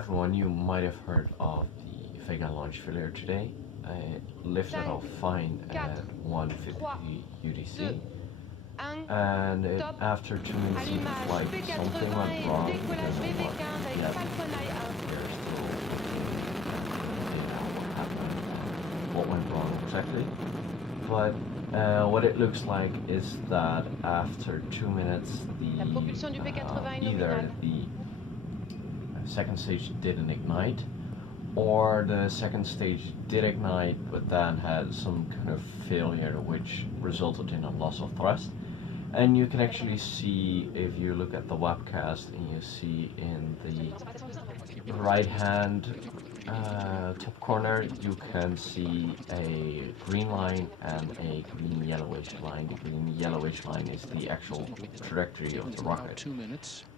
everyone, you might have heard of the Vega launch failure today. It lifted off fine at 150 UTC, and after 2 minutes it was like something went wrong. We don't know what yet. We're still figuring out what happened, what went wrong exactly. But what it looks like is that after 2 minutes, either the second stage didn't ignite, or the second stage did ignite but then had some kind of failure which resulted in a loss of thrust. And you can actually see, if you look at the webcast, and you see in the right hand top corner, you can see a green line and a green yellowish line. The green yellowish line is the actual trajectory of the rocket,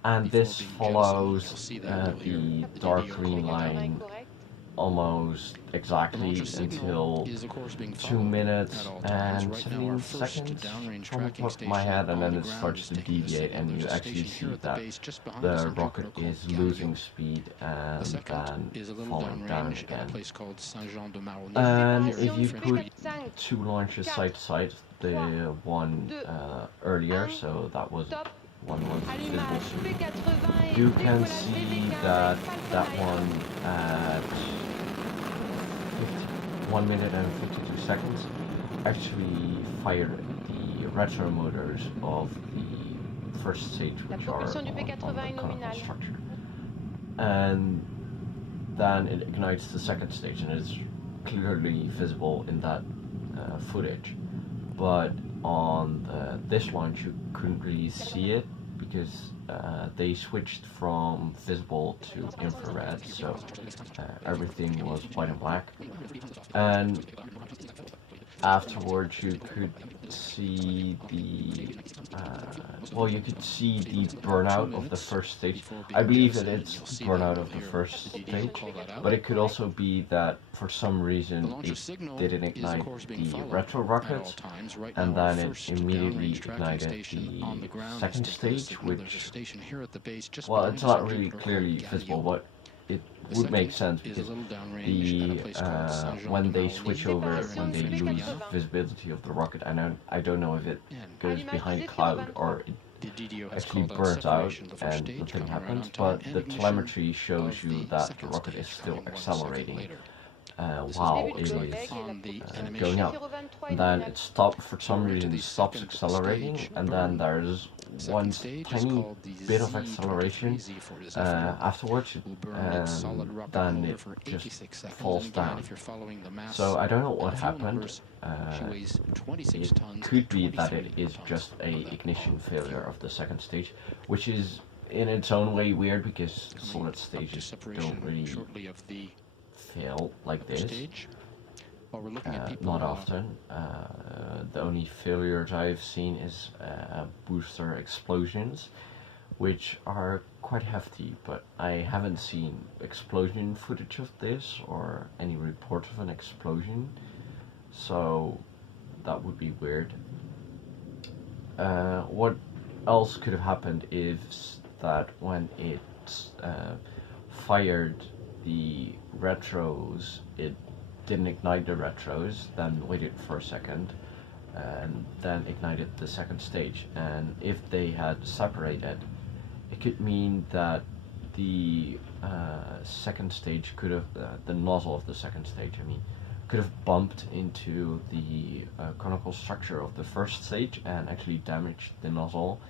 and this follows the dark green line almost exactly until 2 minutes and 17 seconds from the top of my head, and then it starts to deviate, and you actually see that the rocket is losing speed and then falling down again. And if you put two launches side to side, the one earlier, so that was one was visible, you can see that that one at 1 minute and 52 seconds actually fired the retro motors of the first stage, which are on the conical structure, and then it ignites the second stage, and it's clearly visible in that footage. But on this launch you couldn't really see it because they switched from visible to infrared, so everything was white and black. And afterwards you could see the you could see the burnout of the first stage. I believe that it's burnout of the first stage, but it could also be that for some reason it didn't ignite the retro rockets, and then it immediately ignited the second stage, which, well, it's not really clearly visible, but it would make sense because when they switch over, when they lose visibility of the rocket, I don't know if it goes behind a cloud or it actually burns out and nothing happens, but the telemetry shows you that the rocket is still accelerating while it is going up. Then it stops, for some reason it stops accelerating, and then there's one tiny bit of acceleration afterwards, and then it just falls down. So I don't know what happened. It could be that it is just a ignition failure of the second stage, which is in its own way weird because solid stages don't really fail like this. Not often. The only failures I've seen is booster explosions, which are quite hefty, but I haven't seen explosion footage of this or any report of an explosion, so that would be weird. What else could have happened is that when it fired the retros, it didn't ignite the retros, then waited for a second, and then ignited the second stage. And if they had separated, it could mean that the second stage could have, the nozzle of the second stage, could have bumped into the conical structure of the first stage and actually damaged the nozzle,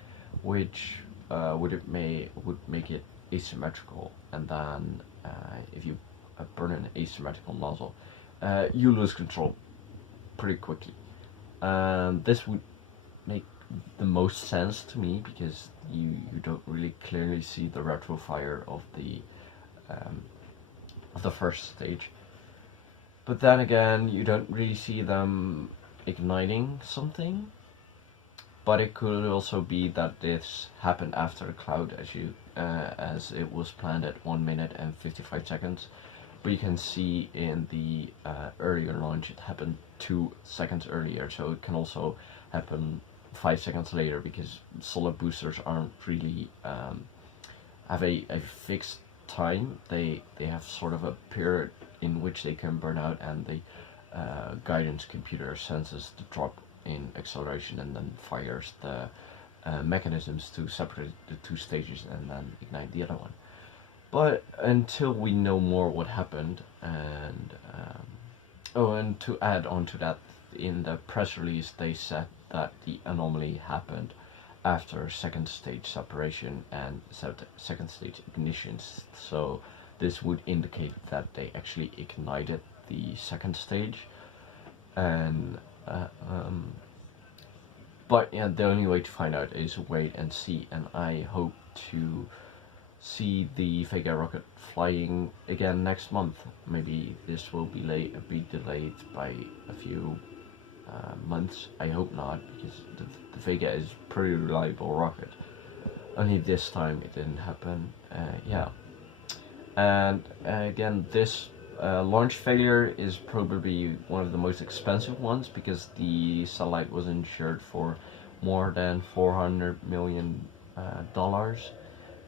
which would make it asymmetrical. And then if you burn an asymmetrical nozzle, you lose control pretty quickly. This would make the most sense to me because you don't really clearly see the retro fire of the first stage. But then again, you don't really see them igniting something. But it could also be that this happened after the cloud, as it was planned at 1 minute and 55 seconds. But you can see in the earlier launch it happened 2 seconds earlier, so it can also happen 5 seconds later because solid boosters aren't really have a fixed time. They have sort of a period in which they can burn out, and the guidance computer senses the drop in acceleration and then fires the mechanisms to separate the two stages and then ignite the other one. But until we know more what happened, and and to add on to that, in the press release they said that the anomaly happened after second stage separation and second stage ignition. So this would indicate that they actually ignited the second stage, and but yeah, the only way to find out is wait and see, and I hope to see the Vega rocket flying again next month. Maybe this will be delayed by a few months. I hope not, because the Vega is a pretty reliable rocket. Only this time it didn't happen. Yeah, and again, this launch failure is probably one of the most expensive ones, because the satellite was insured for more than $400 million,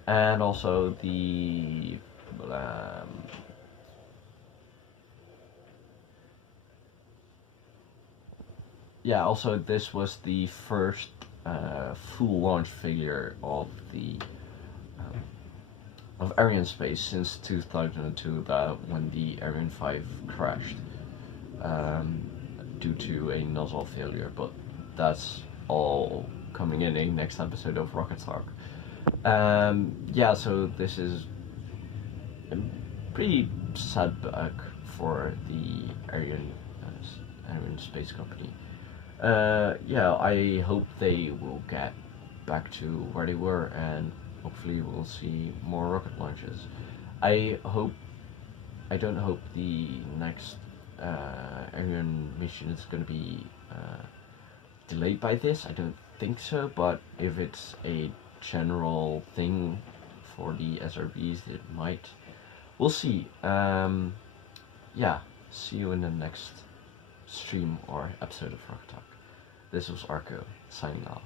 and also the also this was the first full launch failure of the of Arianespace since 2002, when the Ariane 5 crashed due to a nozzle failure. But that's all coming in a next episode of Rocket Talk. Yeah, so this is a pretty sad bug for the Ariane Space Company. Yeah, I hope they will get back to where they were, and hopefully we'll see more rocket launches. I don't hope the next Ariane mission is going to be delayed by this. I don't think so, but if it's a general thing for the SRBs, it might. We'll see. Yeah, see you in the next stream or episode of Rocket Talk. This was Arco, signing off.